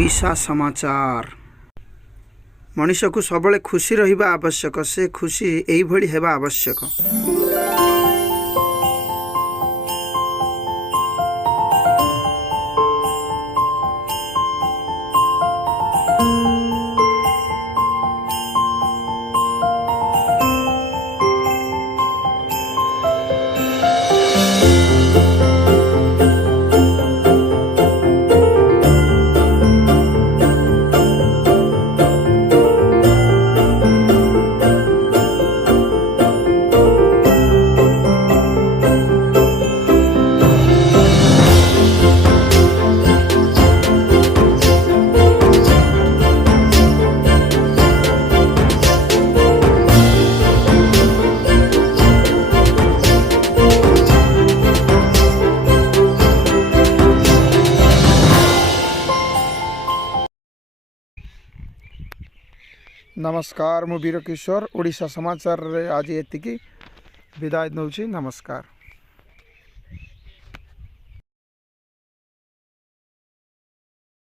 ओडिशा समाचार। मनीष को सबले खुशी रहिबा आवश्यक, से खुशी एई भली हेबा आवश्यक। नमस्कार, मु वीर किशोर। ओडिशा समाचार रे आज एतिकी विदाय नौछि। नमस्कार।